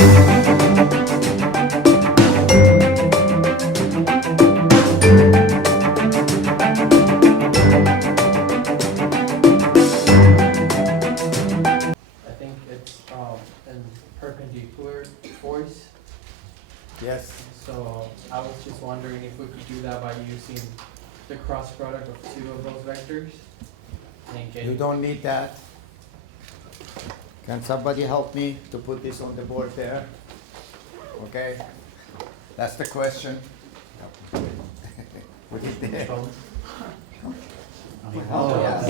think it's in perpendicular force. Yes. So I was just wondering if we could do that by using the cross product of two of those vectors. And You don't need that. Can somebody help me to put this on the board there? Okay, that's the question. Put it there. Oh, yes.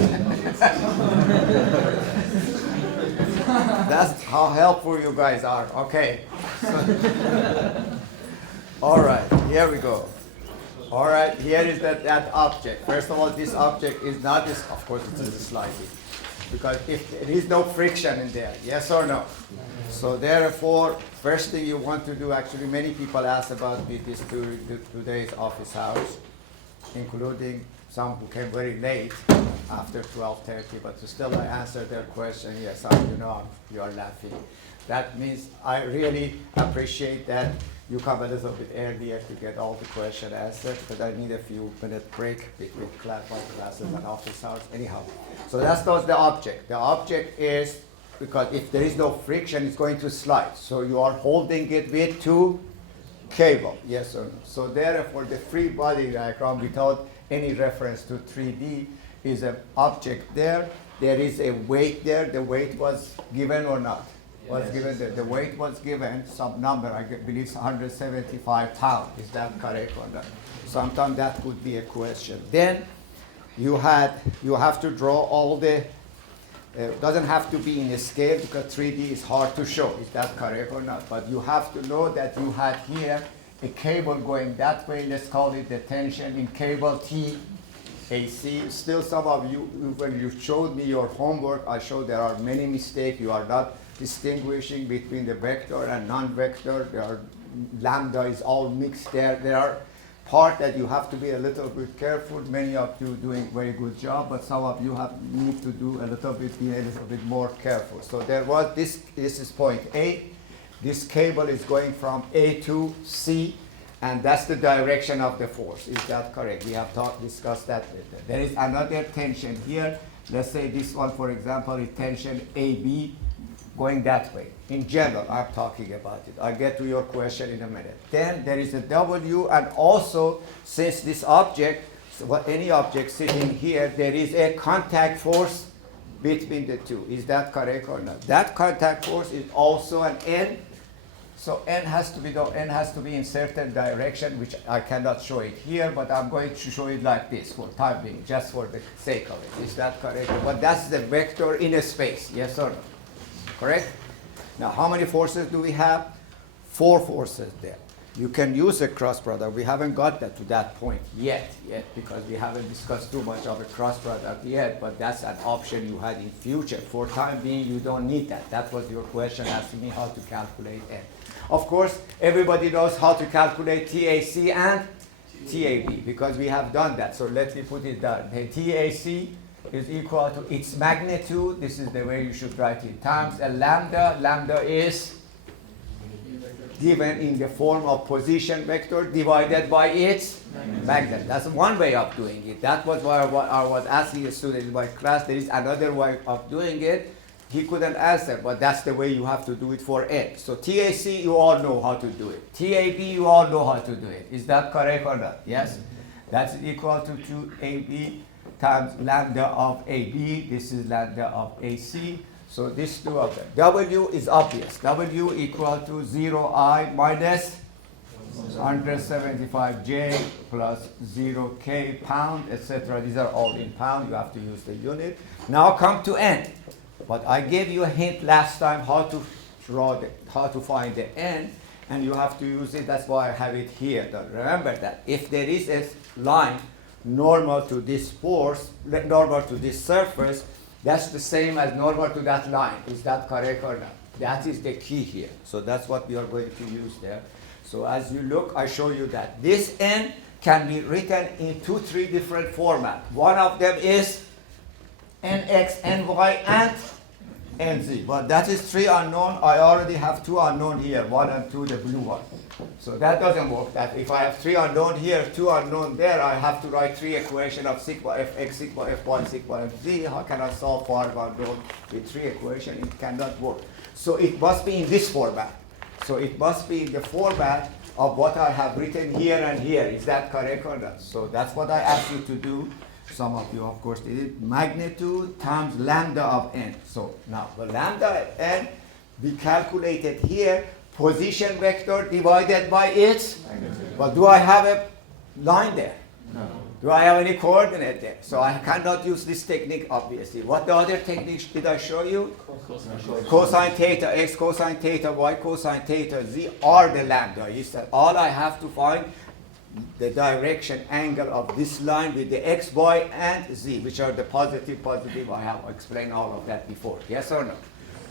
That's how helpful you guys are. Okay. All right, here we go. All right, here is that object. First of all, this object is not this, of course it is slightly, because if there is no friction in there, yes or no? So therefore, first thing you want to do, actually many people ask about this today's office hours, including some who came very late after 12:30, but still I answered their question. Yes, you are laughing. That means I really appreciate that you come a little bit earlier to get all the questions answered, because I need a few minute break between classes and office hours. Anyhow, so that's not the object. The object is, because if there is no friction, it's going to slide. So you are holding it with two cable, yes or no? So therefore, the free body diagram without any reference to 3D is an object there. There is a weight there. The weight was given or not? Was given. The weight was given some number. I believe it's 175 pounds. Is that correct or not? Sometimes that could be a question. Then you have to draw all the. Doesn't have to be in a scale, because 3D is hard to show. Is that correct or not? But you have to know that you had here a cable going that way. Let's call it the tension in cable TAC. Still, some of you, when you showed me your homework, I showed there are many mistakes. You are not distinguishing between the vector and non-vector. Lambda is all mixed there. There are parts that you have to be a little bit careful. Many of you doing very good job, but some of you need to do be a little bit more careful. So there was this is point A. This cable is going from A to C, and that's the direction of the force. Is that correct? We have discussed that later. There is another tension here. Let's say this one, for example, is tension AB going that way. In general, I'm talking about it. I'll get to your question in a minute. Then there is a W, and also, since this object, any object sitting here, there is a contact force between the two. Is that correct or not? That contact force is also an N. So N has to be in certain direction, which I cannot show it here, but I'm going to show it like this for time being, just for the sake of it. Is that correct? But that's the vector in a space, yes or no? Correct? Now, how many forces do we have? 4 forces there. You can use a cross product. We haven't got to that point yet, because we haven't discussed too much of a cross product yet, but that's an option you had in future. For time being, you don't need that. That was your question, asking me how to calculate N. Of course, everybody knows how to calculate TAC and TAB, because we have done that. So let me put it down. The TAC is equal to its magnitude. This is the way you should write it. Times a lambda. Lambda is given in the form of position vector divided by its magnitude. That's one way of doing it. That was what I was asking a student in my class. There is another way of doing it. He couldn't answer, but that's the way you have to do it for N. So TAC, you all know how to do it. TAB, you all know how to do it. Is that correct or not? Yes? That's equal to 2AB times lambda of AB. This is lambda of AC. So these two of them. W is obvious. W equal to 0I minus 175J plus 0K pound, etc. These are all in pound. You have to use the unit. Now come to N. But I gave you a hint last time how to find the N, and you have to use it. That's why I have it here. Remember that if there is a line normal to this force, normal to this surface, that's the same as normal to that line. Is that correct or not? That is the key here. So that's what we are going to use there. So as you look, I show you that this N can be written in 2-3 different formats. One of them is NX, NY, and and z. But that is 3 unknown. I already have 2 unknown here, 1 and 2, the blue one. So that doesn't work. That if I have 3 unknown here, 2 unknown there, I have to write 3 equations of sigma fx, sigma fy, sigma fz. How can I solve 5 unknown with 3 equations? It cannot work. So it must be in this format. So it must be in the format of what I have written here and here. Is that correct or not? So that's what I asked you to do. Some of you, of course, did it. Magnitude times lambda of n. So now the lambda of n, we calculated here position vector divided by its. But do I have a line there? No. Do I have any coordinate there? So I cannot use this technique, obviously. What the other techniques did I show you? Cosine theta x, cosine theta y, cosine theta z are the lambda. You said all I have to find the direction angle of this line with the x, y, and z, which are the positive. I have explained all of that before. Yes or no?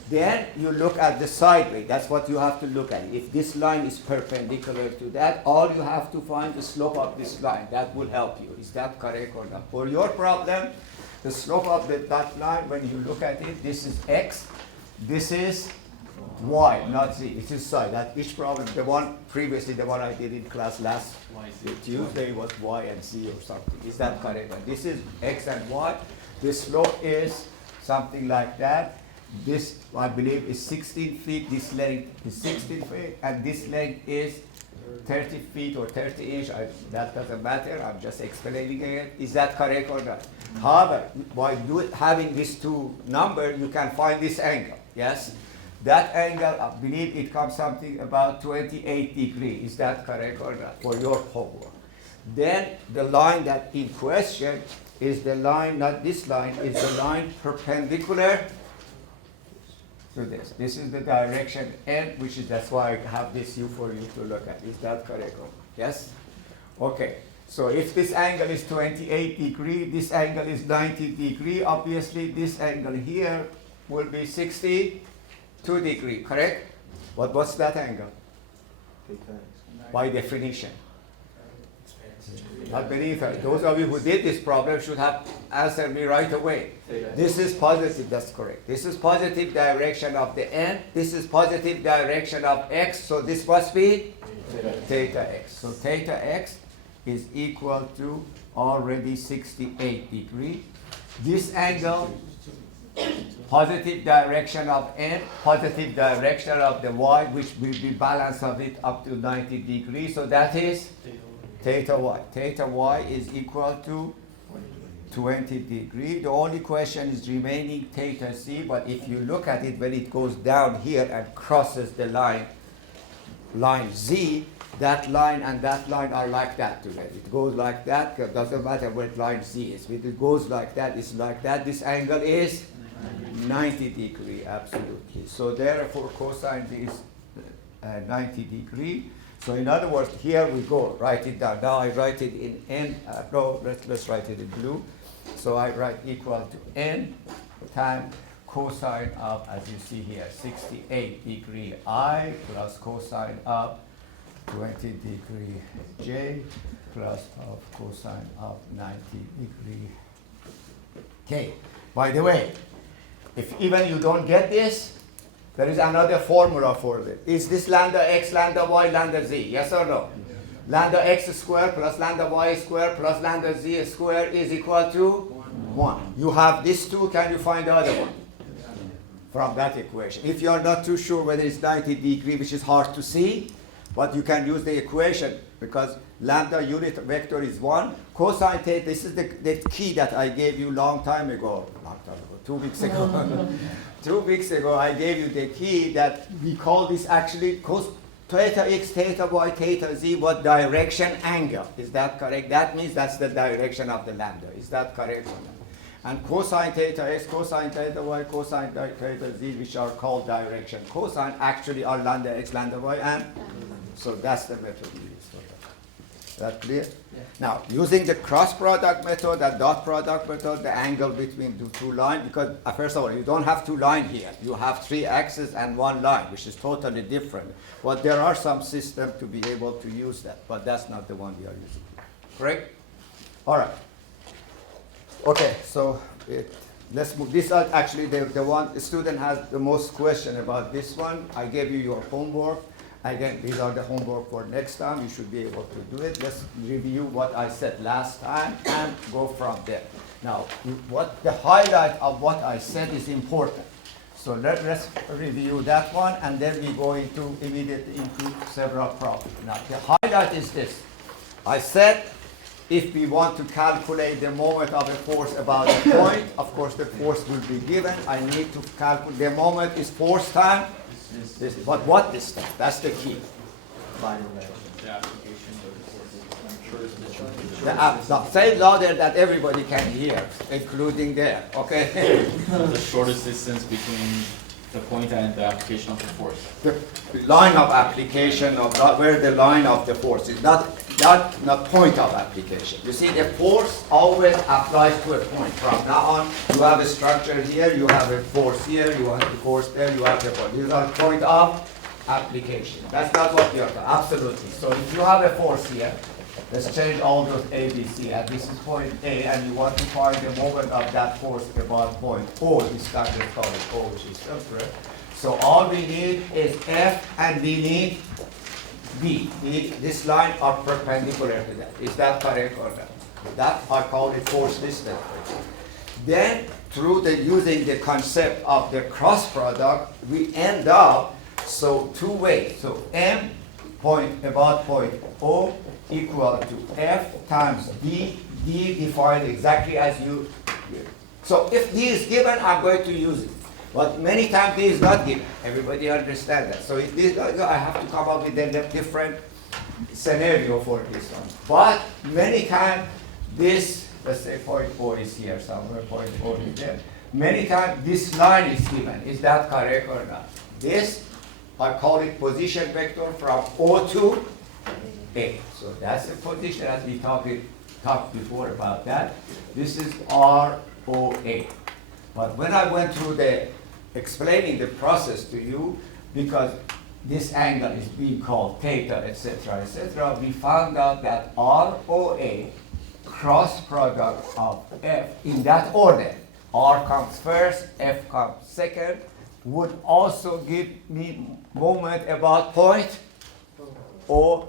Then you look at the sideway. That's what you have to look at. If this line is perpendicular to that, all you have to find the slope of this line. That will help you. Is that correct or not? For your problem, the slope of that line, when you look at it, this is x, this is y, not z. It is psi. That each problem, the one previously, the one I did in class last Tuesday was y and z or something. Is that correct? And this is x and y. The slope is something like that. This, I believe, is 16 feet. This length is 16 feet, and this length is 30 feet or 30 inch. That doesn't matter. I'm just explaining it. Is that correct or not? However, by having these two numbers, you can find this angle. Yes? That angle, I believe it comes something about 28 degrees. Is that correct or not? For your homework. Then the line that in question is the line, not this line, is the line perpendicular to this. This is the direction n, which is, that's why I have this u for you to look at. Is that correct? Yes? Okay. So if this angle is 28 degrees, this angle is 90 degrees, obviously this angle here will be 62 degrees, correct? But what's that angle? By definition. I believe those of you who did this problem should have answered me right away. This is positive, that's correct. This is positive direction of the n. This is positive direction of x, so this must be theta x. So theta x is equal to already 68 degrees. This angle, positive direction of n, positive direction of the y, which will be balance of it up to 90 degrees, so that is theta y. Theta y is equal to 20 degrees. The only question is remaining theta c, but if you look at it when it goes down here and crosses the line z, that line and that line are like that together. It goes like that, it doesn't matter what line z is. If it goes like that, it's like that. This angle is 90 degrees, absolutely. So therefore cosine is 90 degrees. So in other words, here we go, write it down. Now I write it in n, no, let's write it in blue. So I write equal to n times cosine of, as you see here, 68 degree I plus cosine of 20 degree J plus of cosine of 90 degree K. By the way, if even you don't get this, there is another formula for it. Is this lambda x, lambda y, lambda z? Yes or no? Yes. Lambda x squared plus lambda y squared plus lambda z squared is equal to 1. You have these two, can you find the other one? From that equation. If you are not too sure whether it's 90 degrees, which is hard to see, but you can use the equation because lambda unit vector is 1. Cosine theta, this is the key that I gave you long time ago, 2 weeks ago. 2 weeks ago, I gave you the key that we call this actually cos theta x, theta y, theta z, what direction angle. Is that correct? That means that's the direction of the lambda. Is that correct or not? And cosine theta x, cosine theta y, cosine theta z, which are called direction. Cosine actually are lambda x, lambda y, and so that's the method we use for that. Is that clear? Yeah. Now, using the cross product method and dot product method, the angle between the two lines, because first of all, you don't have two lines here. You have 3 axes and 1 line, which is totally different. But there are some systems to be able to use that, but that's not the one we are using. Correct? All right. Okay, so let's move. This is actually the one the student has the most question about this one. I gave you your homework. Again, these are the homework for next time. You should be able to do it. Let's review what I said last time and go from there. Now, what the highlight of what I said is important. So let's review that one, and then we go immediately into several problems. Now, the highlight is this. I said if we want to calculate the moment of a force about a point, of course the force will be given. I need to calculate the moment is force time. This, but what distance? That's the key. Say louder that everybody can hear, including there, okay? The shortest distance between the point and the application of the force. The line of application of where the line of the force is, not point of application. You see, the force always applies to a point. From now on, you have a structure here, you have a force here, you have a force there, you have the force. These are point of application. That's not what we are talking. Absolutely. So if you have a force here, let's change all those A, B, C, and this is point A, and you want to find the moment of that force about point O. This guy is called O, which is separate. So all we need is F, and we need B. This line are perpendicular to that. Is that correct or not? That I call it force distance. Then, through using the concept of the cross product, we end up two ways. So M point about point O equal to F times D, D defined exactly as you. So if D is given, I'm going to use it. But many times D is not given. Everybody understands that. So if this, I have to come up with a different scenario for this one. But many times this, let's say point O is here somewhere, point O is there. Many times this line is given. Is that correct or not? This, I call it position vector from O to A. So that's the position as we talked before about that. This is ROA. But when I went through explaining the process to you, because this angle is being called theta, etc., we found out that ROA, cross product of F, in that order, R comes first, F comes second, would also give me moment about point, or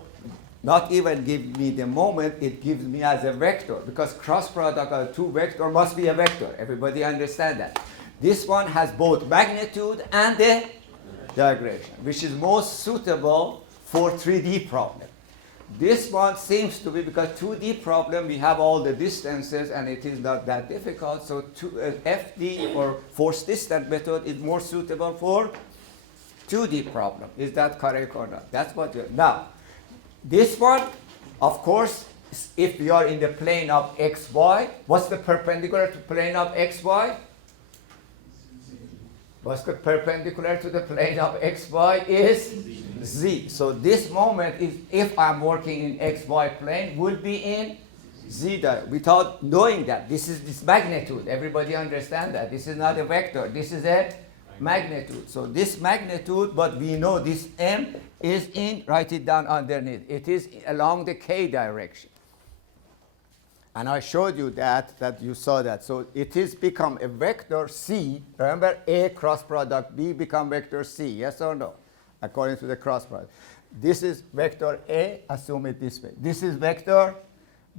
not even give me the moment, it gives me as a vector, because cross product of two vector must be a vector. Everybody understand that? This one has both magnitude and the direction, which is most suitable for 3D problem. This one seems to be, because 2D problem, we have all the distances and it is not that difficult, so FD or force distance method is more suitable for 2D problem. Is that correct or not? That's what you're, now, this one, of course, if we are in the plane of xy, what's the perpendicular to plane of xy? What's the perpendicular to the plane of xy is z. So this moment is, if I'm working in xy plane, would be in z direction. Without knowing that, this is this magnitude. Everybody understand that? This is not a vector. This is a magnitude. So this magnitude, but we know this m is in, write it down underneath. It is along the k direction. And I showed you that you saw that. So it is become a vector C. Remember, A cross product B become vector C, yes or no? According to the cross product. This is vector A, assume it this way. This is vector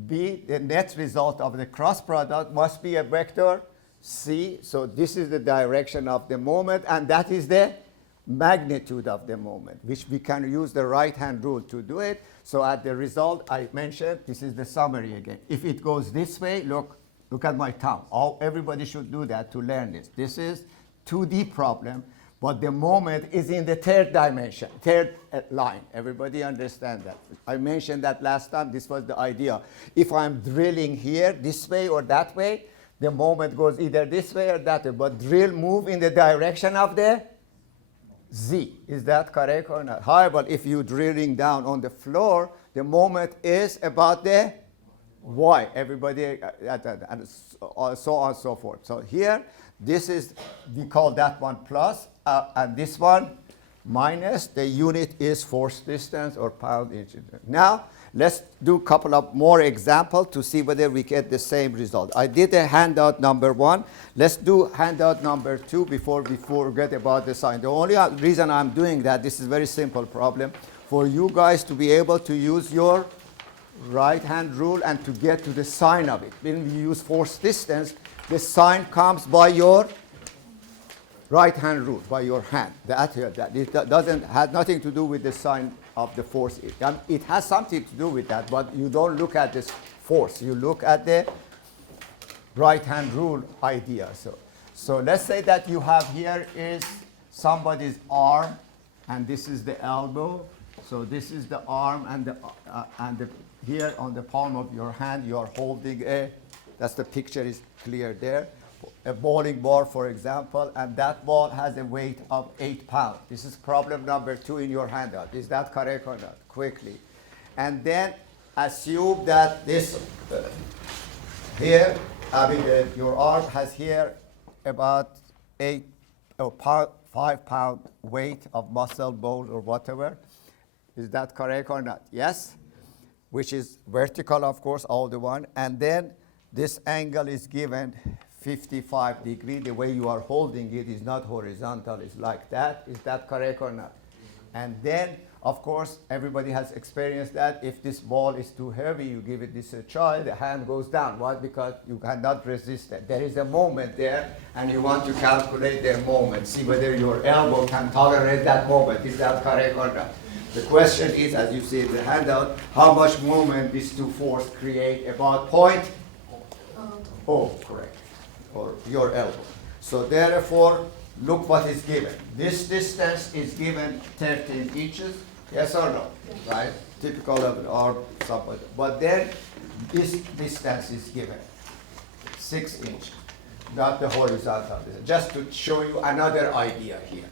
B. The net result of the cross product must be a vector C. So this is the direction of the moment, and that is the magnitude of the moment, which we can use the right-hand rule to do it. So at the result I mentioned, this is the summary again. If it goes this way, look at my thumb. Everybody should do that to learn this. This is 2D problem, but the moment is in the third dimension, third line. Everybody understand that? I mentioned that last time. This was the idea. If I'm drilling here this way or that way, the moment goes either this way or that way, but drill move in the direction of the Z. Is that correct or not? However, if you're drilling down on the floor, the moment is about the Y. Everybody, and so on and so forth. So here, this is, we call that one plus, and this one minus the unit is force distance or pound inch. Now, let's do a couple of more examples to see whether we get the same result. I did a handout number 1. Let's do handout number 2 before we forget about the sign. The only reason I'm doing that, this is a very simple problem, for you guys to be able to use your right hand rule and to get to the sign of it. When we use force distance, the sign comes by your right hand rule, by your hand. That it doesn't have nothing to do with the sign of the force. It has something to do with that, but you don't look at this force. You look at the right hand rule idea. So let's say that you have here is somebody's arm, and this is the elbow. So this is the arm, and here on the palm of your hand you are holding that's the picture is clear there, a bowling ball, for example, and that ball has a weight of 8 pounds. This is problem number 2 in your handout. Is that correct or not? Quickly. And then assume that this here, your arm has here about 5 pound weight of muscle, bone, or whatever. Is that correct or not? Yes? Which is vertical, of course, all the one. And then this angle is given 55 degrees. The way you are holding it is not horizontal, it's like that. Is that correct or not? And then, of course, everybody has experienced that. If this ball is too heavy, you give it this a child, the hand goes down. Why? Because you cannot resist it. There is a moment there, and you want to calculate the moment. See whether your elbow can tolerate that moment. Is that correct or not? The question is, as you see in the handout, how much moment these two forces create? About point? Correct. Or your elbow. So therefore, look what is given. This distance is given 13 inches. Yes or no? Yes. Right? Typical of an arm, somebody. But then this distance is given 6 inches, not the horizontal distance. Just to show you another idea here.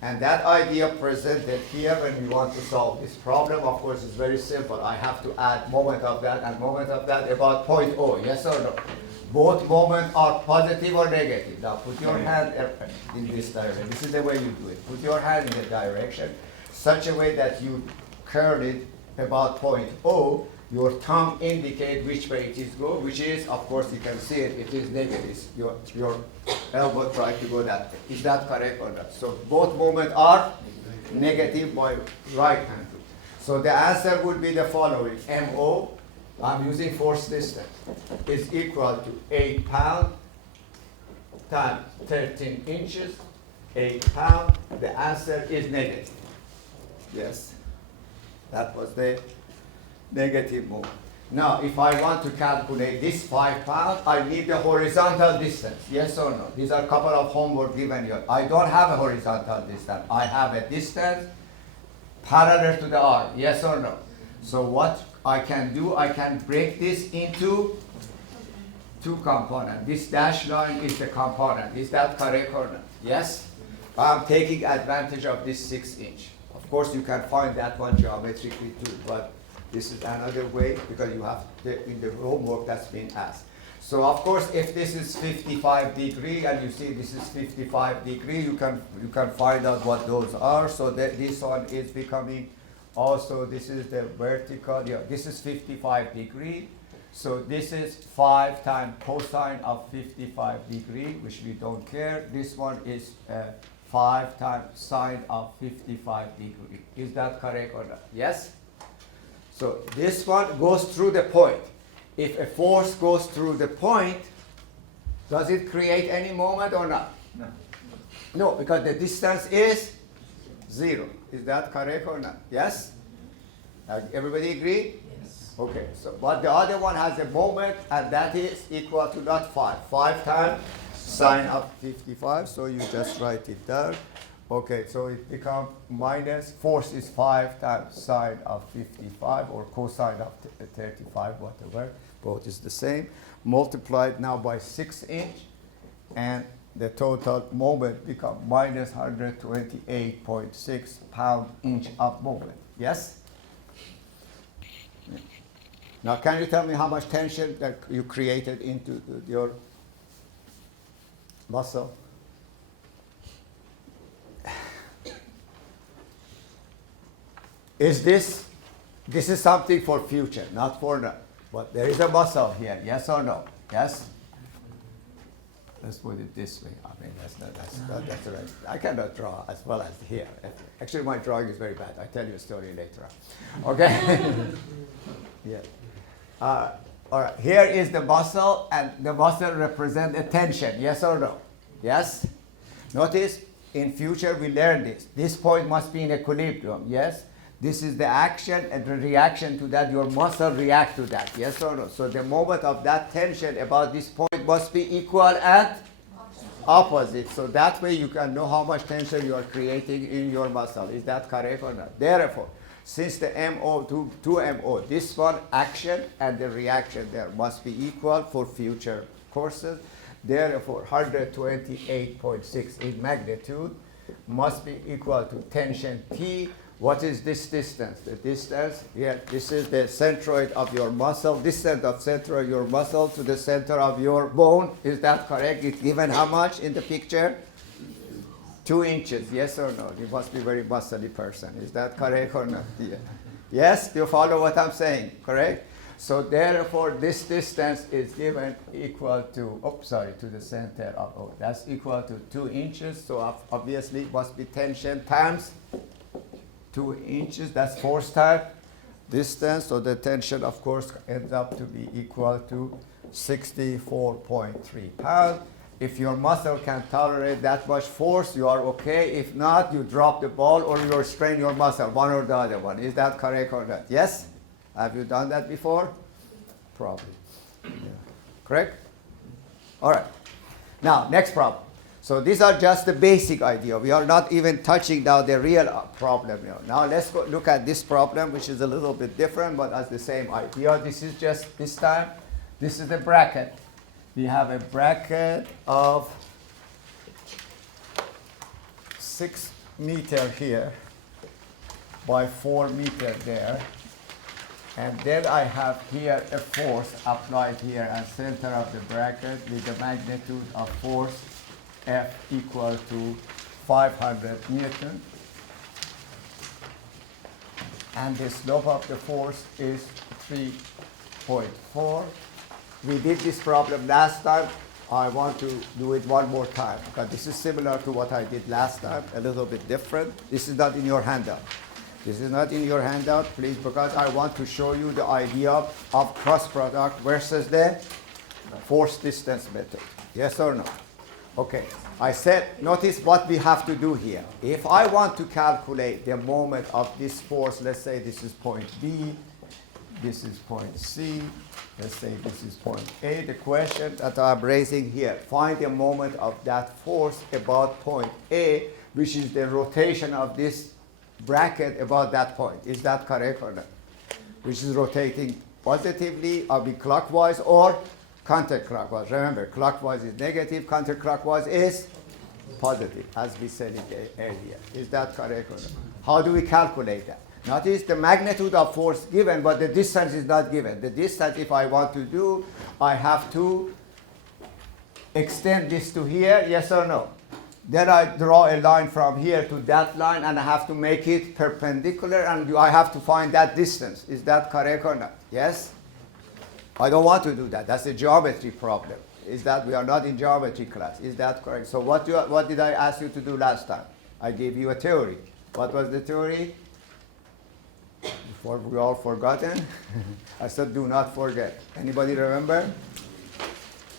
And that idea presented here when we want to solve this problem, of course, is very simple. I have to add moment of that and moment of that about point O. Yes or no? Both moments are positive or negative. Now put your hand in this direction. This is the way you do it. Put your hand in the direction such a way that you curl it about point O. Your thumb indicates which way it is going, which is, of course, you can see it, it is negative. Your elbow tries to go that way. Is that correct or not? So both moments are negative by right hand. So the answer would be the following. MO, I'm using force distance, is equal to 8 pounds times 13 inches, 8 pounds. The answer is negative. Yes, that was the negative moment. Now, if I want to calculate this 5 pounds, I need the horizontal distance. Yes or no? These are a couple of homework given here. I don't have a horizontal distance. I have a distance parallel to the arm. Yes or no? So what I can do, I can break this into 2 components. This dashed line is the component. Is that correct or not? Yes? I'm taking advantage of this 6 inch. Of course, you can find that one geometrically too, but this is another way because you have in the homework that's been asked. So of course, if this is 55 degree and you see this is 55 degree, you can find out what those are. So that this one is becoming also, this is the vertical. Yeah, this is 55 degree. So this is 5 times cosine of 55 degree, which we don't care. This one is 5 times sine of 55 degree. Is that correct or not? Yes? So this one goes through the point. If a force goes through the point, does it create any moment or not? No. No, because the distance is 0. Is that correct or not? Yes? Everybody agree? Yes. Okay, so but the other one has a moment, and that is equal to not 5. 5 times sine of 55, so you just write it down. Okay, so it becomes minus, force is 5 times sine of 55 or cosine of 35, whatever. Both is the same. Multiplied now by 6 inch, and the total moment becomes minus 128.6 pound inch of moment. Yes? Now, can you tell me how much tension that you created into your muscle? Is this is something for future, not for now. But there is a muscle here, yes or no? Yes? Let's put it this way. I mean, that's right. I cannot draw as well as here. Actually, my drawing is very bad. I'll tell you a story later on. Okay? Yeah. All right. Here is the muscle, and the muscle represents a tension, yes or no? Yes? Notice, in future we learn this. This point must be in equilibrium, yes? This is the action, and the reaction to that, your muscle react to that, yes or no? So the moment of that tension about this point must be equal and opposite. So that way you can know how much tension you are creating in your muscle. Is that correct or not? Therefore, since the MO to 2MO, this one action and the reaction there must be equal for future courses. Therefore, 128.6 in magnitude must be equal to tension T. What is this distance? The distance, here, this is the centroid of your muscle, distance of center of your muscle to the center of your bone. Is that correct? It's given how much in the picture? 2 inches, yes or no? You must be a very muscly person. Is that correct or not? Yeah. Yes, you follow what I'm saying, correct? So therefore, this distance is given equal to, to the center of, that's equal to 2 inches. So obviously it must be tension times 2 inches, that's force type distance. So the tension, of course, ends up to be equal to 64.3 pounds. If your muscle can tolerate that much force, you are okay. If not, you drop the ball or you strain your muscle, one or the other one. Is that correct or not? Yes? Have you done that before? Probably. Yeah. Correct? All right. Now, next problem. So these are just the basic idea. We are not even touching now the real problem here. Now let's go look at this problem, which is a little bit different, but has the same idea. This is just, this time, this is the bracket. We have a bracket of 6 meters here by 4 meters there. And then I have here a force applied here at center of the bracket with the magnitude of force F equal to 500 Newton. And the slope of the force is 3.4. We did this problem last time. I want to do it one more time because this is similar to what I did last time, a little bit different. This is not in your handout. This is not in your handout, please, because I want to show you the idea of cross product versus the force distance method. Yes or no? Okay. I said, notice what we have to do here. If I want to calculate the moment of this force, let's say this is point B, this is point C, let's say this is point A. The question that I'm raising here, find the moment of that force about point A, which is the rotation of this bracket about that point. Is that correct or not? Which is rotating positively, clockwise or counterclockwise. Remember, clockwise is negative, counterclockwise is positive, as we said it earlier. Is that correct or not? How do we calculate that? Notice the magnitude of force given, but the distance is not given. The distance, if I want to do, I have to extend this to here, yes or no? Then I draw a line from here to that line, and I have to make it perpendicular, and I have to find that distance. Is that correct or not? Yes? I don't want to do that. That's a geometry problem. Is that we are not in geometry class? Is that correct? So what did I ask you to do last time? I gave you a theory. What was the theory? Before we all forgotten? I said do not forget. Anybody remember?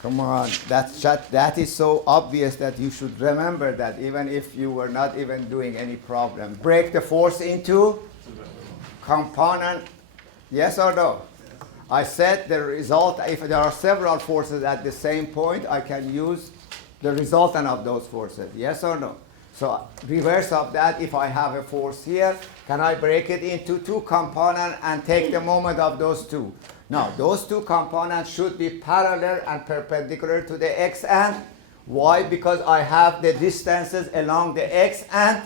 Come on, that is so obvious that you should remember that even if you were not even doing any problem. Break the force into component, yes or no? I said the result, if there are several forces at the same point, I can use the resultant of those forces, yes or no? So reverse of that, if I have a force here, can I break it into 2 components and take the moment of those 2? Now, those 2 components should be parallel and perpendicular to the x and y because I have the distances along the x and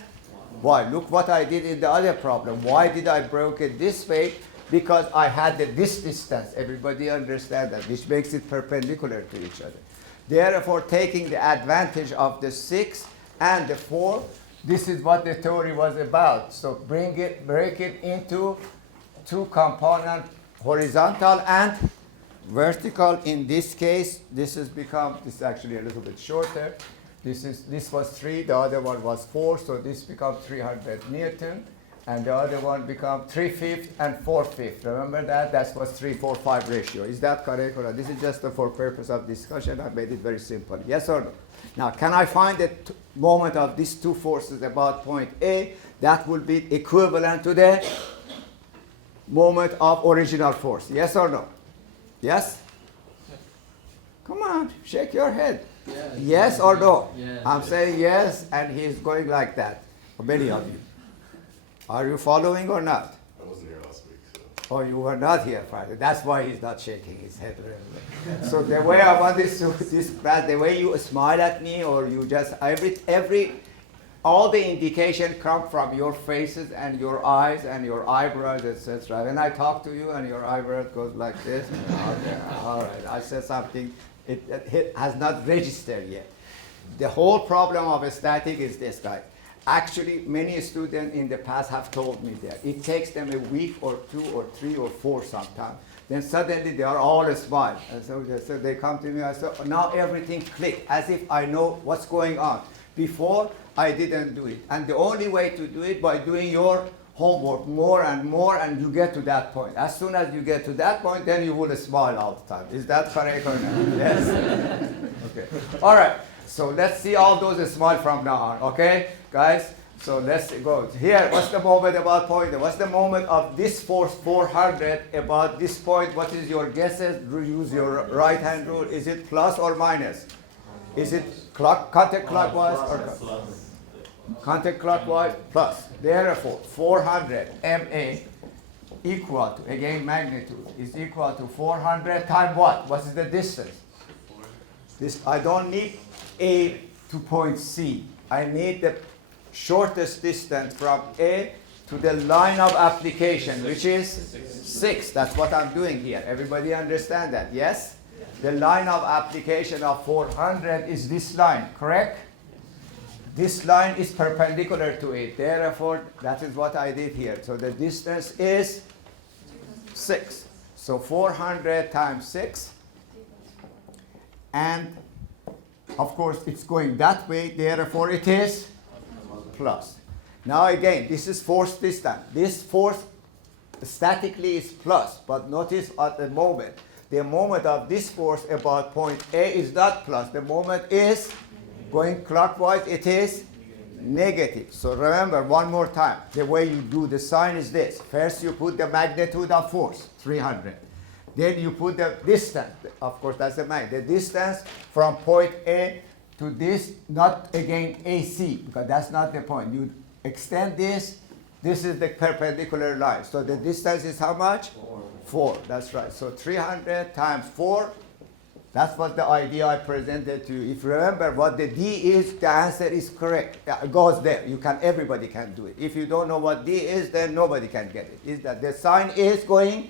y. Look what I did in the other problem. Why did I break it this way? Because I had this distance. Everybody understand that, which makes it perpendicular to each other. Therefore, taking the advantage of the 6 and the 4, This is what the theory was about. So break it into two component, horizontal and vertical. In this case, this is actually a little bit shorter. This was 3, the other one was 4, so this becomes 300 Newton, and the other one becomes 3/5 and 4/5. Remember that? That was 3-4-5 ratio. Is that correct or not? This is just for purpose of discussion. I made it very simple. Yes or no? Now, can I find the moment of these two forces about point A? That will be equivalent to the moment of original force. Yes or no? Yes? Come on, shake your head. Yeah. Yes or no? Yeah. I'm saying yes, and he's going like that. Many of you. Are you following or not? I wasn't here last week, so. Oh, you were not here Friday. That's why he's not shaking his head. So the way I want this to describe, the way you smile at me, or you just all the indication come from your faces and your eyes and your eyebrows, etc. When I talk to you and your eyebrows goes like this, okay, all right, I said something. It has not registered yet. The whole problem of a static is this, guy. Actually, many students in the past have told me that it takes them a week or 2 or 3 or 4 sometimes. Then suddenly they are all a smile. And so they come to me, I say, now everything clicked, as if I know what's going on. Before, I didn't do it. And the only way to do it by doing your homework more and more, and you get to that point. As soon as you get to that point, then you will smile all the time. Is that correct or not? Yes? Okay. All right. So let's see all those smile from now on. Okay, guys? So let's go. Here, what's the moment about point? What's the moment of this force 400 about this point? What is your guesses? Use your right hand rule. Is it plus or minus? Is it counterclockwise or counterclockwise? Plus. Therefore, 400 MA equal to, again, magnitude is equal to 400 times what? What is the distance? I don't need A to point C. I need the shortest distance from A to the line of application, which is 6. That's what I'm doing here. Everybody understand that? Yes? The line of application of 400 is this line, correct? This line is perpendicular to it. Therefore, that is what I did here. So the distance is 6. So 400 times 6. And of course, it's going that way. Therefore, it is plus. Now again, this is force distance. This force statically is plus, but notice at the moment of this force about point A is not plus. The moment is going clockwise, it is negative. So remember, one more time, the way you do the sign is this. First, you put the magnitude of force, 300. Then you put the distance. Of course, that's the magnitude. The distance from point A to this, not again AC, because that's not the point. You extend this. This is the perpendicular line. So the distance is how much? 4. That's right. So 300 times 4. That's what the idea I presented to you. If you remember what the D is, the answer is correct. It goes there. Everybody can do it. If you don't know what D is, then nobody can get it. Is that the sign is going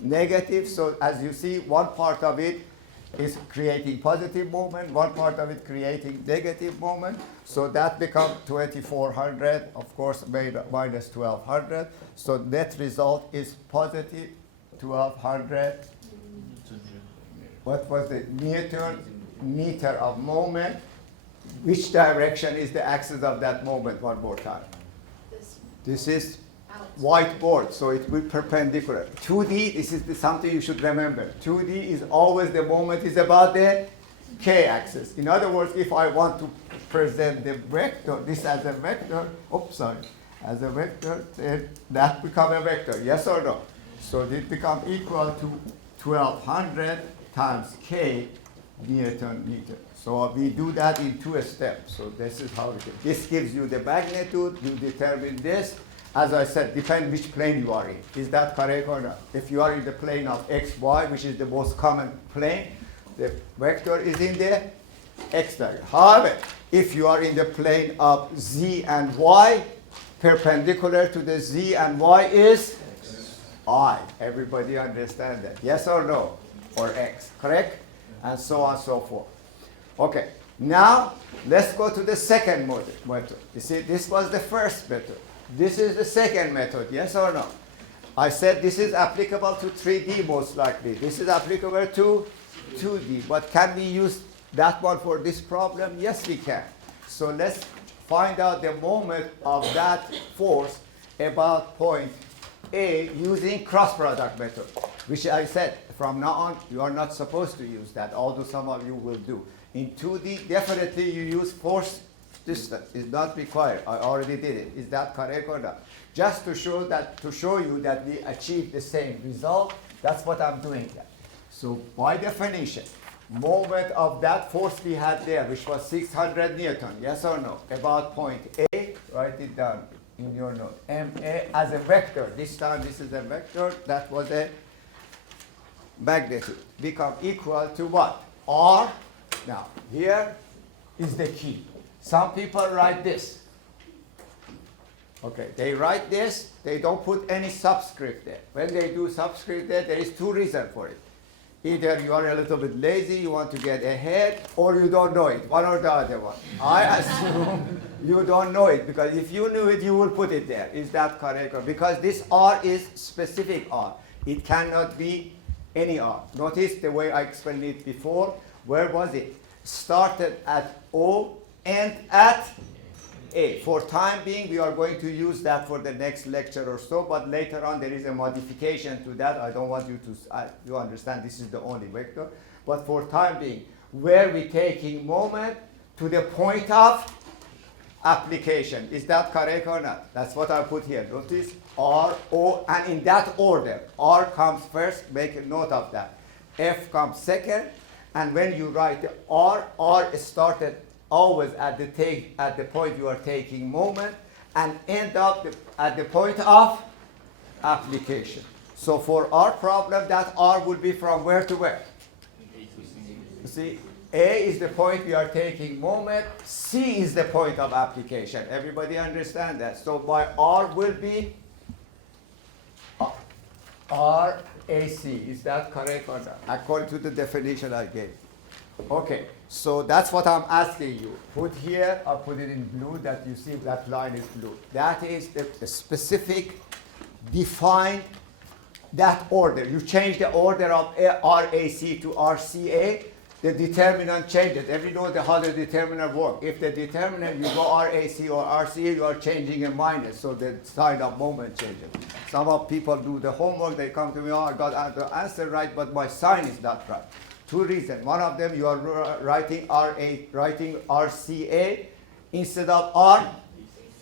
negative? So as you see, one part of it is creating positive moment, one part of it creating negative moment. So that becomes 2400, of course, minus 1200. So net result is positive 1200. What was the meter of moment? Which direction is the axis of that moment? One more time. This is whiteboard, so it will be perpendicular. 2D, this is something you should remember. 2D is always the moment is about the k-axis. In other words, if I want to present the vector, this as a vector, as a vector, then that become a vector, yes or no? So it become equal to 1200 times k Newton meter. So we do that in 2 steps. So this is how we do. This gives you the magnitude, you determine this. As I said, depend which plane you are in. Is that correct or not? If you are in the plane of x, y, which is the most common plane, the vector is in the x direction. However, if you are in the plane of z and y, perpendicular to the z and y is I. Everybody understand that? Yes or no? Or x, correct? And so on and so forth. Okay, Now, let's go to the second method. You see, this was the first method. This is the second method, yes or no? I said this is applicable to 3D most likely. This is applicable to 2D. But can we use that one for this problem? Yes, we can. So let's find out the moment of that force about point A using cross product method, which I said from now on you are not supposed to use that, although some of you will do. In 2D, definitely you use force distance. It's not required. I already did it. Is that correct or not? Just to show you that we achieved the same result, that's what I'm doing there. So by definition, moment of that force we had there, which was 600 Newton, yes or no? About point A, write it down in your note. MA as a vector. This time this is a vector. That was a magnitude. Become equal to what? R. Now, here is the key. Some people write this. Okay, they write this. They don't put any subscript there. When they do subscript there is two reasons for it. Either you are a little bit lazy, you want to get ahead, or you don't know it, one or the other one. I assume you don't know it, because if you knew it, you will put it there. Is that correct? Because this R is specific R. It cannot be any R. Notice the way I explained it before. Where was it? Started at O, end at A. For time being, we are going to use that for the next lecture or so, but later on there is a modification to that. I don't want you to you understand this is the only vector. But for time being, where we taking moment to the point of application. Is that correct or not? That's what I put here. Notice R, O, and in that order. R comes first, make a note of that. F comes second, and when you write the R is started always at the point you are taking moment and end up at the point of application. So for our problem, that R would be from where to where? You see, A is the point we are taking moment, C is the point of application. Everybody understand that? So my R will be RAC. Is that correct or not? According to the definition I gave. Okay, so that's what I'm asking you. Put here, or put it in blue, that you see that line is blue. That is the specific, defined, that order. You change the order of RAC to RCA, the determinant changes. Everyone knows how the determinant works. If the determinant, you go RAC or RCA, you are changing a minus, so the sign of moment changes. Some of people do the homework, they come to me, oh, I got the answer right, but my sign is not right. Two reasons. One of them, you are writing RCA instead of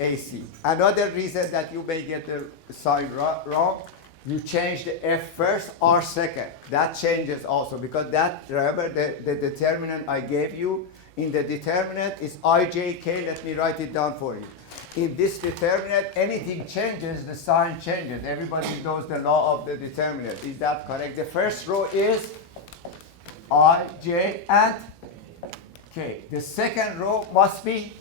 RAC. Another reason that you may get the sign wrong, you change the F first, R second. That changes also, because that, remember the determinant I gave you, in the determinant is IJK. Let me write it down for you. In this determinant, anything changes, the sign changes. Everybody knows the law of the determinant. Is that correct? The first row is I, J, and K. The second row must be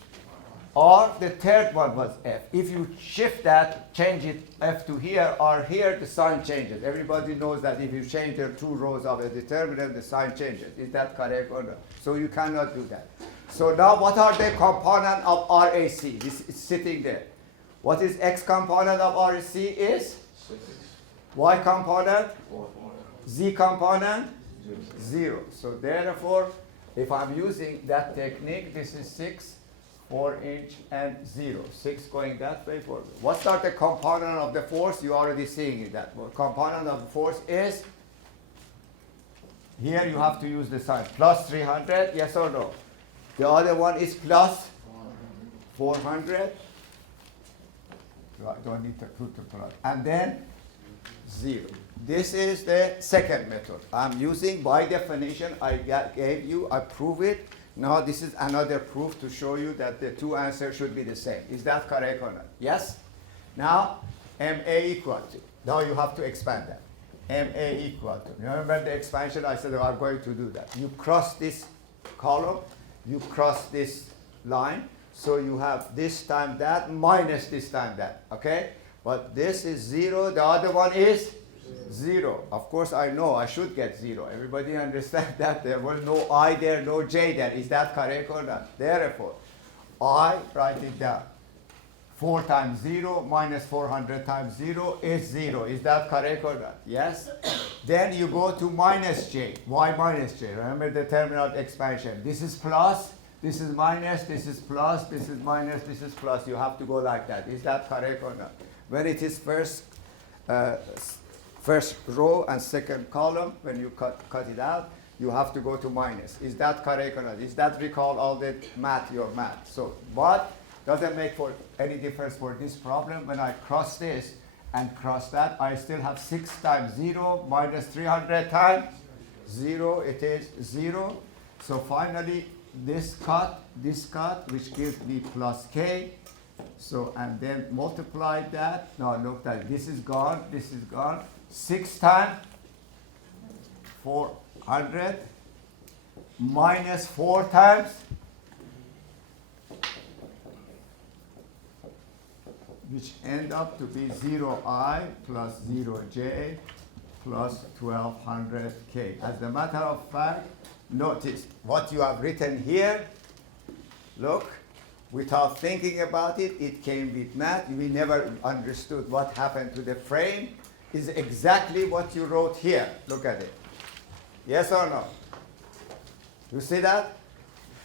R. The third one was F. If you shift that, change it F to here, R here, the sign changes. Everybody knows that if you change the two rows of a determinant, the sign changes. Is that correct or not? So you cannot do that. So now what are the components of RAC? This is sitting there. What is X component of RAC is? 6. Y component? 4. Z component? 0. So therefore, if I'm using that technique, this is 6, 4 inch, and 0. 6 going that way, 4. What's the component of the force? You're already seeing it. That component of the force is, here you have to use the sign, plus 300, yes or no? The other one is plus 400. I don't need to put the plus. And then 0. This is the second method. I'm using, by definition, I gave you, I prove it. Now this is another proof to show you that the two answers should be the same. Is that correct or not? Yes? Now, MA equal to. Now you have to expand that. MA equal to. Remember the expansion? I said, I'm going to do that. You cross this column, you cross this line, so you have this time that minus this time that, okay? But this is 0, the other one is 0. Of course, I know I should get 0. Everybody understand that? There was no I there, no J there. Is that correct or not? Therefore, I write it down. 4 times 0 minus 400 times 0 is 0. Is that correct or not? Yes? Then you go to minus J. Why minus J? Remember the terminal expansion. This is plus, this is minus, this is plus, this is minus, this is plus. You have to go like that. Is that correct or not? When it is first row and second column, when you cut it out, you have to go to minus. Is that correct or not? Is that recall all the math, your math? So, but doesn't make for any difference for this problem. When I cross this and cross that, I still have 6 times 0 minus 300 times 0. It is 0. So finally, this cut, which gives me plus k. So, and then multiply that. No, look that this is gone, this is gone. 6 times 400 minus 4 times, which end up to be 0i plus 0j plus 1200k. As a matter of fact, notice what you have written here. Look, without thinking about it, it came with math. We never understood what happened to the frame. Is exactly what you wrote here. Look at it. Yes or no? You see that?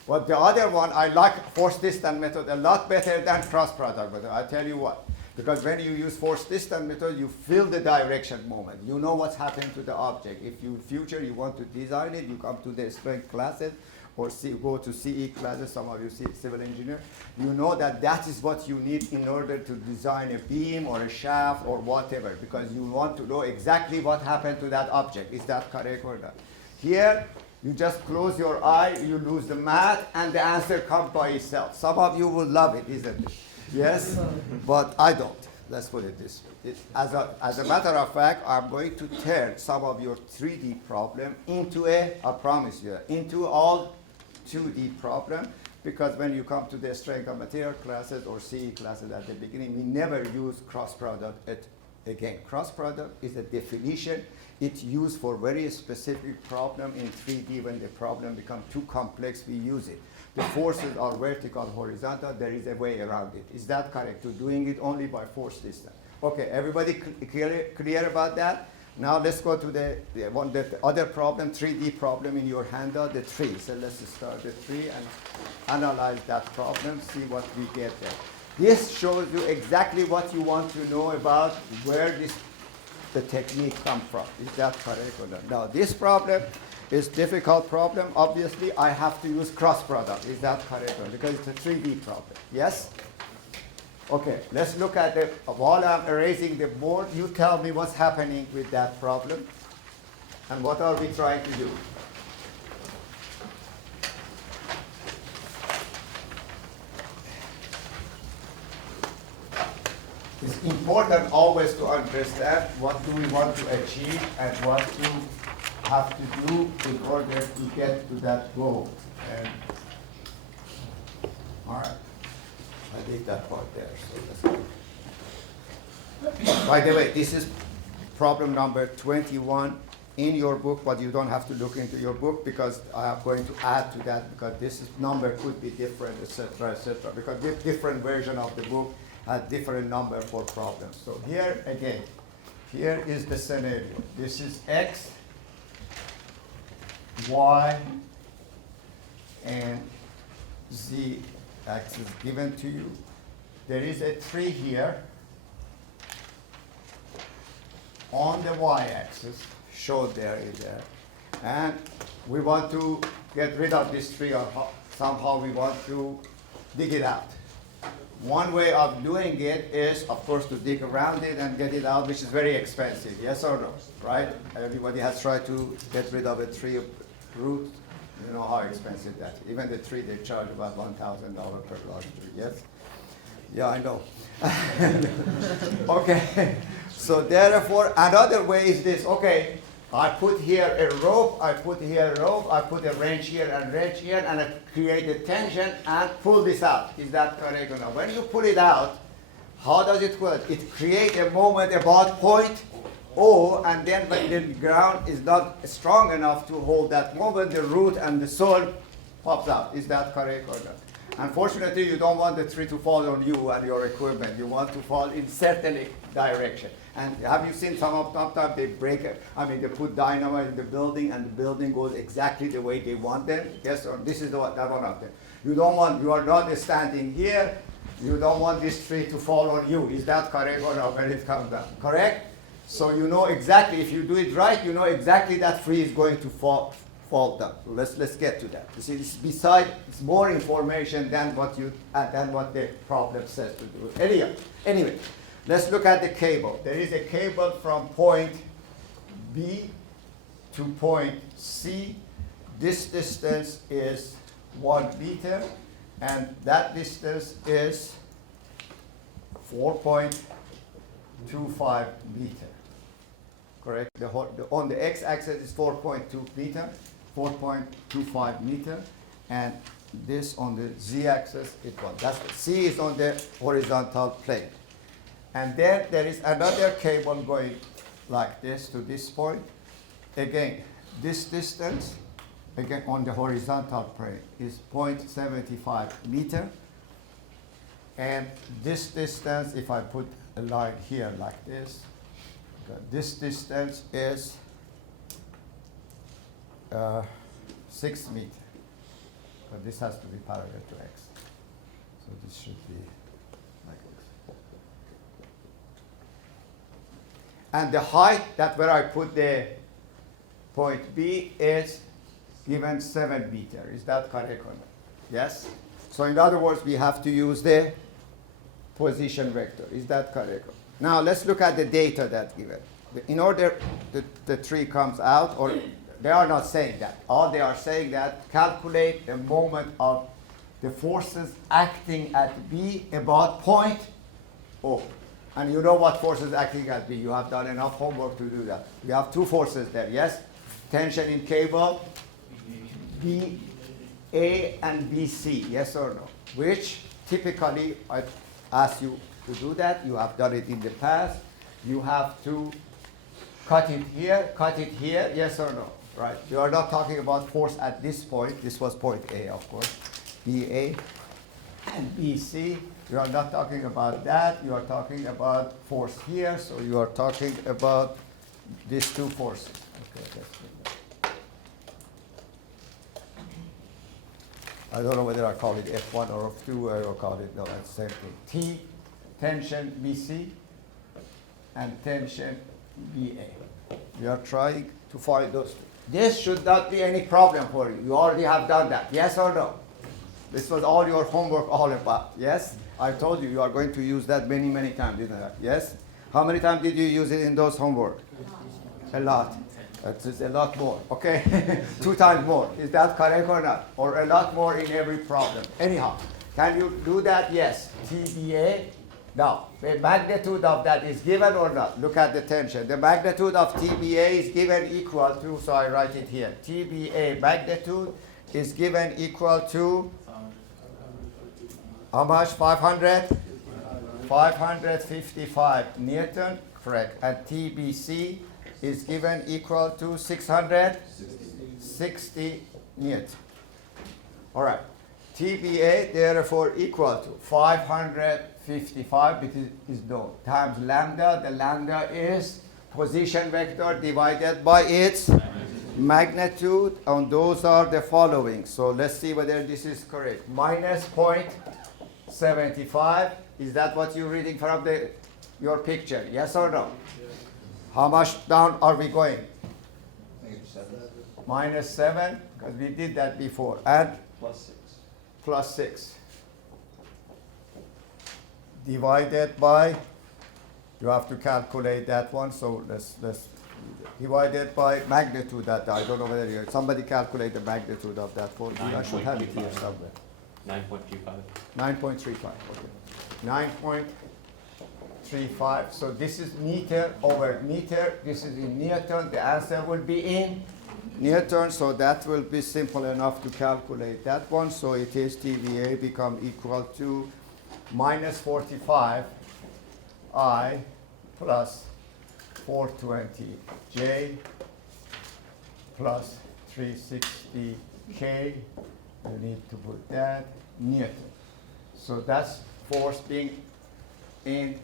But the other one, I like force distance method a lot better than cross product method. I tell you what. Because when you use force distance method, you feel the direction moment. You know what's happening to the object. If you future you want to design it, you come to the strength classes or go to CE classes, some of you see civil engineer, you know that that is what you need in order to design a beam or a shaft or whatever, because you want to know exactly what happened to that object. Is that correct or not? Here, you just close your eye, you lose the math, and the answer comes by itself. Some of you will love it, isn't it? Yes? But I don't. Let's put it this way. As a matter of fact, I'm going to turn some of your 3D problem into I promise you, into all 2D problem, because when you come to the strength of material classes or CE classes at the beginning, we never use cross product again. Cross product is a definition. It's used for very specific problem in 3D. When the problem becomes too complex, we use it. The forces are vertical, horizontal. There is a way around it. Is that correct? To doing it only by force distance. Okay, everybody clear about that? Now let's go to the other problem, 3D problem in your handout, the tree. So let's start the tree and analyze that problem, see what we get there. This shows you exactly what you want to know about where the technique comes from. Is that correct or not? Now this problem is difficult problem. Obviously, I have to use cross product. Is that correct or not? Because it's a 3D problem. Yes? Okay, let's look at it. While I'm erasing the board, you tell me what's happening with that problem and what are we trying to do. It's important always to understand what do we want to achieve and what to have to do in order to get to that goal. And, all right. I did that part there, so let's go. By the way, this is problem number 21 in your book, but you don't have to look into your book because I am going to add to that because this number could be different, etc., etc. Because different version of the book has different number for problems. So here again, here is the scenario. This is X, Y, and Z axis given to you. There is a tree here on the y-axis, showed there is there, and we want to get rid of this tree or somehow we want to dig it out. One way of doing it is, of course, to dig around it and get it out, which is very expensive. Yes or no? Right? Everybody has tried to get rid of a tree root. You know how expensive that is. Even the tree, they charge about $1,000 per large tree. Yes? Yeah, I know. Okay. So therefore, another way is this. Okay, I put here a rope, I put here a rope, I put a wrench here and wrench here, and I create a tension and pull this out. Is that correct or not? When you pull it out, how does it work? It creates a moment about point O, and then when the ground is not strong enough to hold that moment, the root and the soil pops out. Is that correct or not? Unfortunately, you don't want the tree to fall on you and your equipment. You want to fall in certain direction. And have you seen sometimes they break it? I mean, they put dynamite in the building, and the building goes exactly the way they want them. Yes, or this is that one of them. You are not standing here. You don't want this tree to fall on you. Is that correct or not when it comes down? Correct? So you know exactly, if you do it right, you know exactly that tree is going to fall down. So let's get to that. You see, it's more information than what the problem says to do. Anyway, let's look at the cable. There is a cable from point B to point C. This distance is 1 meter, and that distance is 4.25 meter. Correct? On the x-axis is 4.2 meter, 4.25 meter, and this on the z-axis is 1. That's the C is on the horizontal plane. And then there is another cable going like this to this point. Again, this distance, again on the horizontal plane, is 0.75 meter. And this distance, if I put a line here like this distance is 6 meters. But this has to be parallel to x. So this should be like this. And the height, that where I put the point B, is given 7 meters. Is that correct or not? Yes? So in other words, we have to use the position vector. Is that correct? Now let's look at the data that's given. In order the tree comes out, or they are not saying that. All they are saying that calculate the moment of the forces acting at B about point O. And you know what forces acting at B. You have done enough homework to do that. We have two forces there, yes? Tension in cable, BA and BC, yes or no? Which typically, I ask you to do that. You have done it in the past. You have to cut it here, yes or no? Right. You are not talking about force at this point. This was point A, of course. BA and BC. You are not talking about that. You are talking about force here. So you are talking about these two forces. Okay, that's good. I don't know whether I call it F1 or F2 or call it, no, that's the same thing. T, tension BC, and tension BA. We are trying to find those two. This should not be any problem for you. You already have done that. Yes or no? This was all your homework all about. Yes? I told you you are going to use that many, many times, didn't I? Yes? How many times did you use it in those homework? A lot. That's a lot more. Okay? 2 times more. Is that correct or not? Or a lot more in every problem. Anyhow, can you do that? Yes. TBA. Now, the magnitude of that is given or not? Look at the tension. The magnitude of TBA is given equal to, so I write it here. TBA magnitude is given equal to, how much? 500? 555 Newton, correct. And TBC is given equal to 660 Newton. All right. TBA, therefore, equal to 555, which is known, times lambda. The lambda is position vector divided by its magnitude, and those are the following. So let's see whether this is correct. Minus 0.75. Is that what you're reading from your picture? Yes or no? Yes. How much down are we going? -7, because we did that before. And plus 6. Divided by, you have to calculate that one, so let's divided by magnitude that, I don't know whether somebody calculate the magnitude of that for me. I should have it here somewhere. 9.35. 9.35, okay. 9.35, so this is meter over meter. This is in Newton. The answer will be in Newton, so that will be simple enough to calculate that one. So it is TBA become equal to minus 45 I plus 420J plus 360K. You need to put that Newton. So that's force being in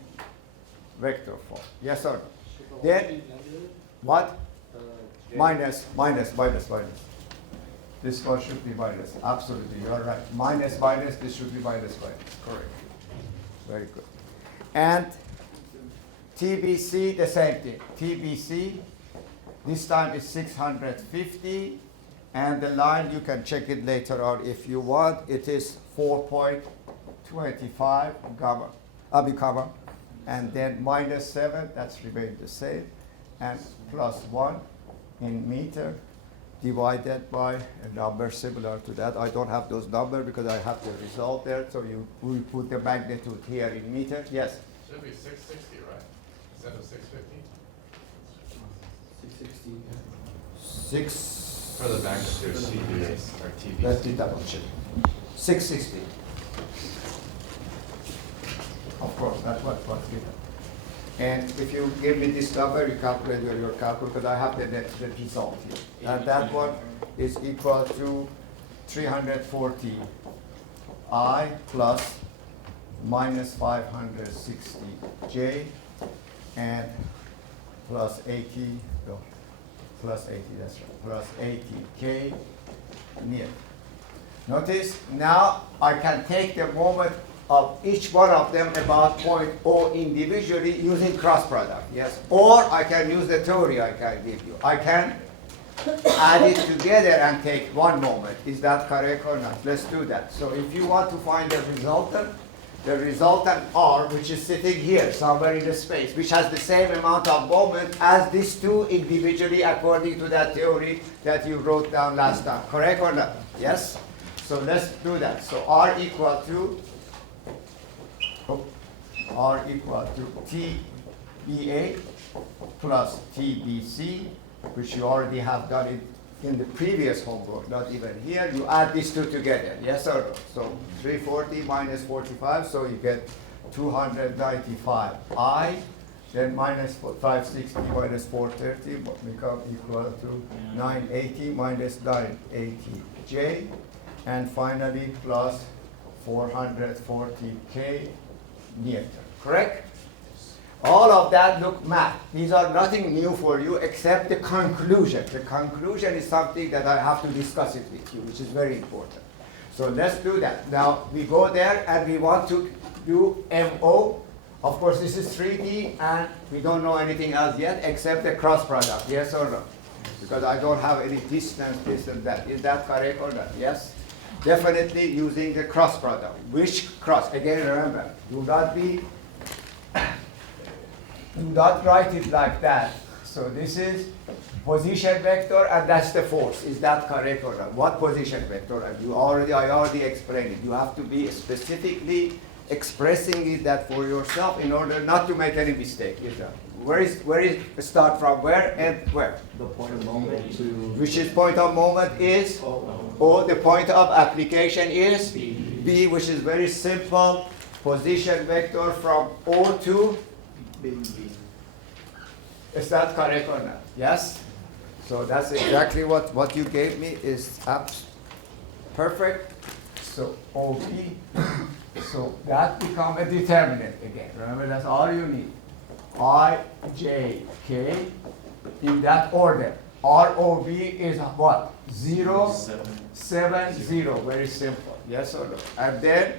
vector form. Yes or no? Then what? Minus. This one should be minus. Absolutely, you're right. Minus, this should be minus. Correct. Very good. And TBC, the same thing. TBC, this time is 650. And the line, you can check it later on if you want. It is 4.25 gamma, comma. And then minus 7, that's remained the same. And plus 1 in meter divided by a number similar to that. I don't have those numbers because I have the result there. So you will put the magnitude here in meter. Yes? Should be 660, right? Instead of 650? 660. 6. For the vector CBS or TBC. Let's do double check. 660. Of course, that's what's given. And if you give me this number, you calculate with your calculator, because I have the result here. And that one is equal to 340 I plus minus 560 J and plus 80, no, plus 80, that's right, plus 80 K near. Notice now I can take the moment of each one of them about point O individually using cross product, yes? Or I can use the theory I can give you. I can add it together and take one moment. Is that correct or not? Let's do that. So if you want to find the resultant R, which is sitting here somewhere in the space, which has the same amount of moment as these two individually according to that theory that you wrote down last time. Correct or not? Yes? So let's do that. So R equal to TBA plus TBC, which you already have done it in the previous homework, not even here. You add these two together, yes or no? So 340 minus 45, so you get 295 I, then minus 560 minus 430 become equal to 980 minus 980 J, and finally plus 440 K Newton, correct? All of that look math. These are nothing new for you except the conclusion. The conclusion is something that I have to discuss it with you, which is very important. So let's do that. Now we go there and we want to do MO. Of course, this is 3D and we don't know anything else yet except the cross product, yes or no? Because I don't have any distance, this and that. Is that correct or not? Yes? Definitely using the cross product. Which cross? Again, remember, do not write it like that. So this is position vector and that's the force. Is that correct or not? What position vector? And I already explained it. You have to be specifically expressing it that for yourself in order not to make any mistake. Where is start from where and where? The point of moment to Which is point of moment is O. The point of application is B, which is very simple. Position vector from O to B. Is that correct or not? Yes? So that's exactly what you gave me is perfect. So OB. So that become a determinant again. Remember, that's all you need. I, J, K in that order. ROB is what? 0, 7, 0. Very simple. Yes or no? And then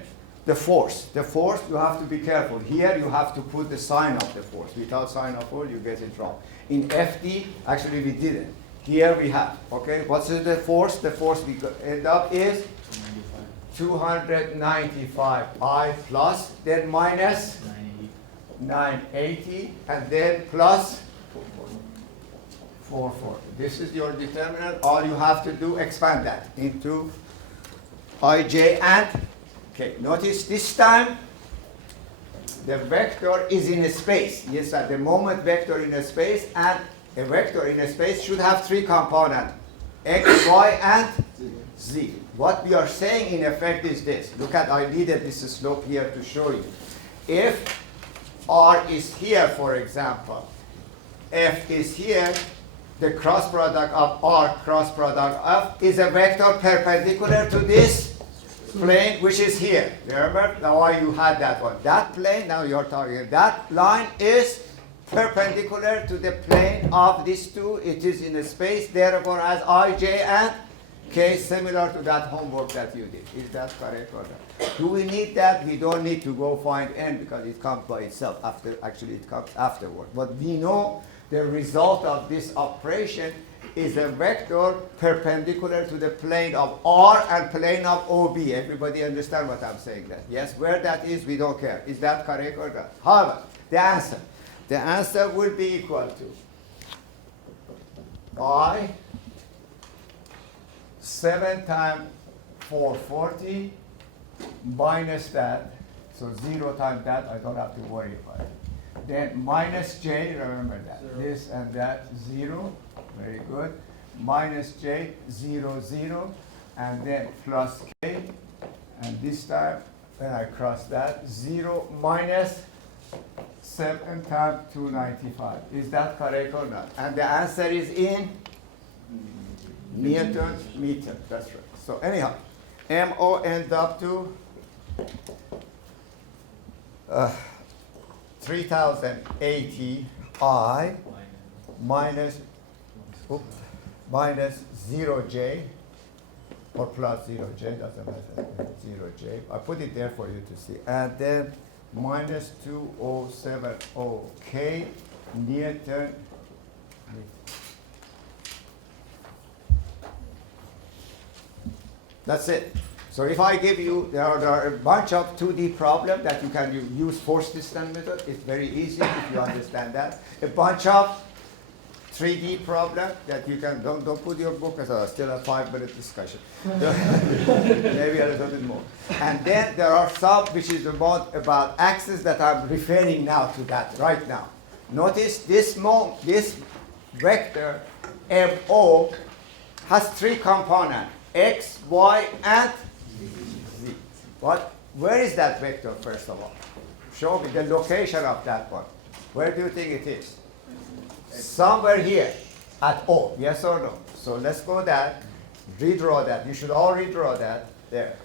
the force. The force, you have to be careful. Here you have to put the sign of the force. Without sign of force, you get it wrong. In FD, actually we didn't. Here we have. Okay, what's the force? The force we end up is 295 I plus, then minus 980, and then plus 440. This is your determinant. All you have to do, expand that into IJ and K. Notice this time, the vector is in a space. Yes, at the moment vector in a space, and a vector in a space should have three components, X, Y, and Z. What we are saying in effect is this. Look at, I needed this slope here to show you. If R is here, for example, F is here, the cross product of R cross product of is a vector perpendicular to this plane, which is here. Remember why you had that one? That plane, now you're talking, that line is perpendicular to the plane of these two. It is in a space, therefore has I, J, and K, similar to that homework that you did. Is that correct or not? Do we need that? We don't need to go find N because it comes by itself after, actually it comes afterward. But we know the result of this operation is a vector perpendicular to the plane of R and plane of OB. Everybody understand what I'm saying that? Yes, where that is, we don't care. Is that correct or not? However, the answer will be equal to I 7 times 440 minus that, so 0 times that, I don't have to worry about it. Then minus J, remember that, 0. This and that, 0, very good. Minus J, 0, 0, and then plus K, and this time, when I cross that, 0 minus 7 times 295. Is that correct or not? And the answer is in Newton meter, that's right. So anyhow, MO ends up to 3080 I minus 0J or plus 0J, doesn't matter, 0J. I put it there for you to see. And then minus 2070K Newton. That's it. So if I give you, there are a bunch of 2D problems that you can use force distance method. It's very easy if you understand that. A bunch of 3D problem that you can, don't put your book as a still a 5-minute discussion. Maybe a little bit more. And then there are some which is about axes that I'm referring now to that right now. Notice this vector MO has 3 components, X, Y, and Z. But where is that vector first of all? Show me the location of that one. Where do you think it is? Somewhere here at O, yes or no? So let's go that, redraw that. You should all redraw that there.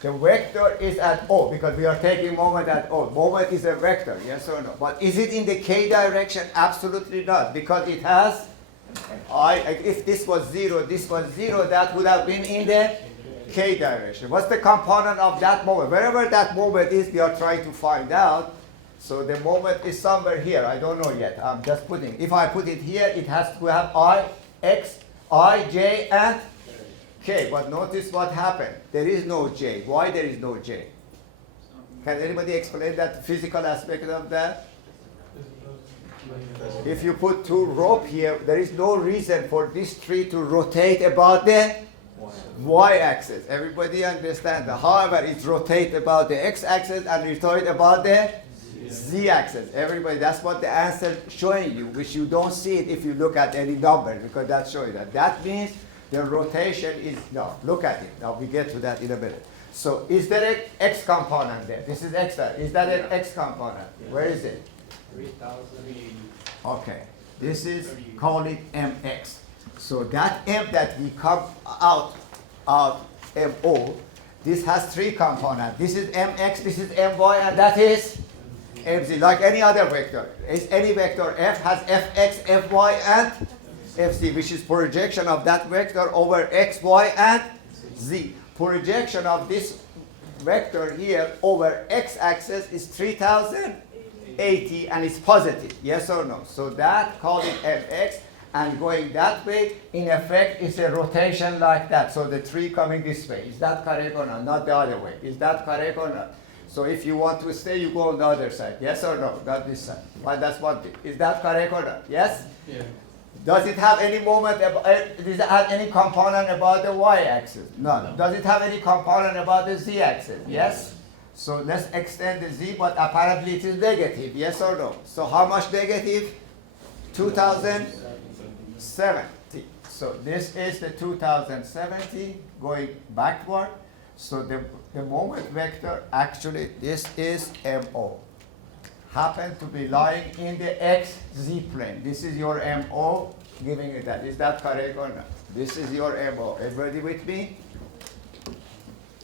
The vector is at O because we are taking moment at O. Moment is a vector, yes or no? But is it in the K direction? Absolutely not, because it has if this was 0, that would have been in the K direction. What's the component of that moment? Wherever that moment is, we are trying to find out. So the moment is somewhere here. I don't know yet. I'm just putting. If I put it here, it has to have I, X, I, J, and K. But notice what happened. There is no J. Why there is no J? Can anybody explain that physical aspect of that? If you put 2 rope here, there is no reason for this tree to rotate about the y-axis. Everybody understand that. However, it rotates about the x-axis and rotates about the z-axis. Everybody, that's what the answer showing you, which you don't see it if you look at any number, because that's showing that. That means the rotation is, no, look at it. Now we get to that in a minute. So is there an x component there? This is x. Is that an x component? Where is it? 3000. Okay, this is, call it mx. So that m that we come out MO, this has 3 components. This is mx, this is my, and that is mz. Like any other vector, any vector f has fx, fy, and fz, which is projection of that vector over x, y, and z. Projection of this vector here over x-axis is 3080, and it's positive, yes or no? So that, call it fx, and going that way, in effect, is a rotation like that. So the 3 coming this way. Is that correct or not? Not the other way. Is that correct or not? So if you want to stay, you go on the other side. Yes or no? Not this side. Well, that's one thing. Is that correct or not? Yes? Yeah. Does it have any moment, does it have any component about the y-axis? No. Does it have any component about the z-axis? Yes? So let's extend the z, but apparently it is negative. Yes or no? So how much negative? 2070. So this is the 2070 going backward. So the moment vector, actually, this is MO. happen to be lying in the XZ plane. This is your MO, giving it that. Is that correct or not? This is your MO. Everybody with me?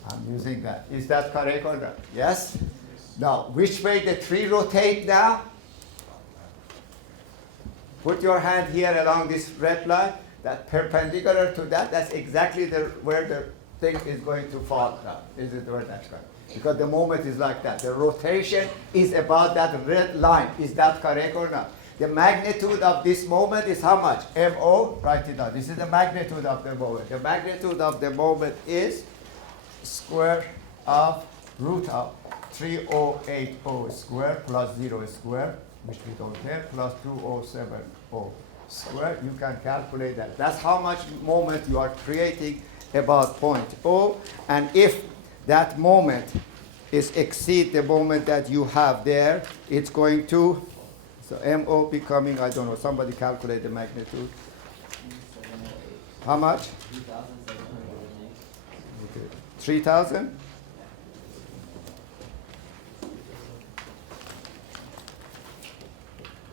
I'm using that. Is that correct or not? Yes? Now, which way the tree rotate now? Put your hand here along this red line. That perpendicular to that, that's exactly where the thing is going to fall down. Is it where that's going? Because the moment is like that. The rotation is about that red line. Is that correct or not? The magnitude of this moment is how much? MO, write it down. This is the magnitude of the moment. The magnitude of the moment is square of root of 3080 square plus 0 square, which we don't have, plus 2070 square. You can calculate that. That's how much moment you are creating about point O. And if that moment is exceed the moment that you have there, it's going to, so MO becoming, I don't know, somebody calculate the magnitude. How much? 3,000?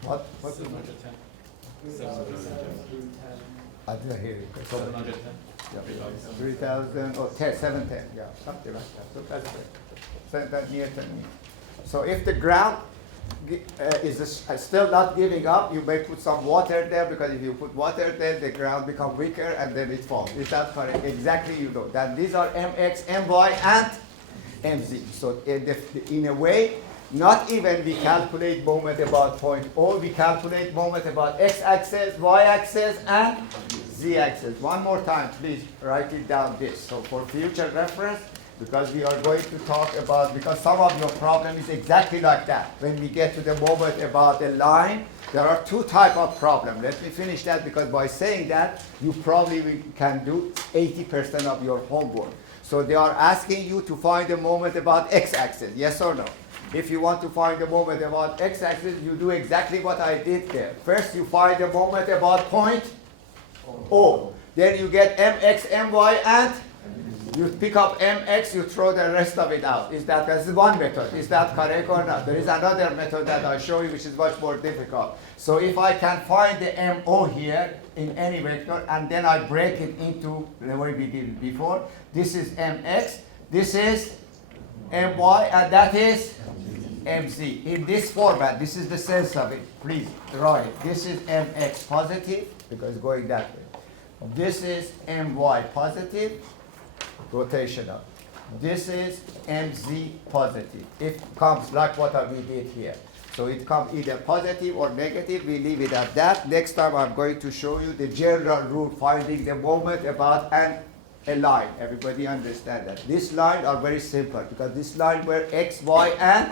What? 710. I didn't hear you. 710. Yeah, 3,000 or 710, yeah, something like that. So that's it. So that near 10 meters. So if the ground is still not giving up, you may put some water there, because if you put water there, the ground becomes weaker and then it falls. Is that correct? Exactly, you know. That these are MX, MY, and MZ. So in a way, not even we calculate moment about point O, we calculate moment about x-axis, y-axis, and z-axis. One more time, please write it down this. So for future reference, because we are going to talk about, because some of your problem is exactly like that. When we get to the moment about a line, there are two types of problem. Let me finish that, because by saying that, you probably can do 80% of your homework. So they are asking you to find a moment about x-axis, yes or no? If you want to find a moment about x-axis, you do exactly what I did there. First, you find a moment about point O. Then you get mx, my, and you pick up mx, you throw the rest of it out. That's one method. Is that correct or not? There is another method that I show you, which is much more difficult. So if I can find the mo here in any vector, and then I break it into the way we did it before, this is mx, this is my, and that is mz. In this format, this is the sense of it. Please write it. This is mx positive, because it's going that way. This is my positive, rotational. This is mz positive. It comes like what we did here. So it comes either positive or negative. We leave it at that. Next time I'm going to show you the general rule, finding the moment about a line. Everybody understand that? This line are very simple, because this line were x, y, and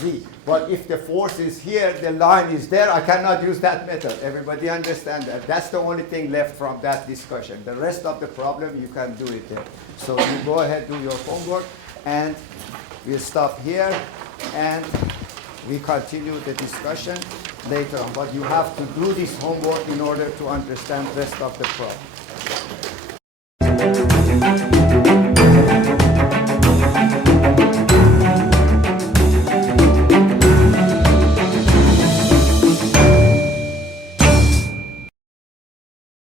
z. But if the force is here, the line is there, I cannot use that method. Everybody understand that? That's the only thing left from that discussion. The rest of the problem, you can do it there. So you go ahead, do your homework, and we'll stop here, and we continue the discussion later on. But you have to do this homework in order to understand the rest of the problem.